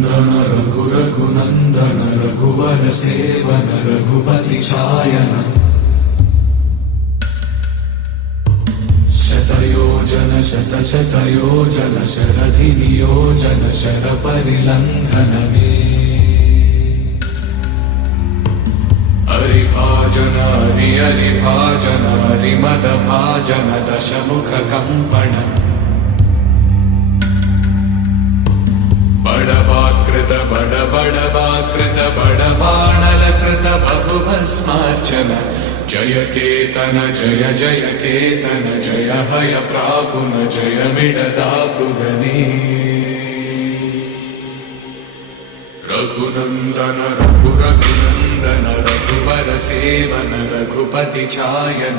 रघुनन्दन रघुरघुनन्दन रघुवर seven Raghupati चायन शतयोजन शतशतयोजन शरधि नियोजन शरपरिलङ्घन मे हरिभाजन हरिभाजन हरिमदभाजन दशमुख कम्पण बड़वाकृत बड़वाकृत बड़बाणलकृत बहुभस्मार्चन जय केतन जय जय केतन जय हय प्रापुन जय मिडदापुगने रघुनन्दन रघुरघुनन्दन रघुवर सेवन रघुपति चायन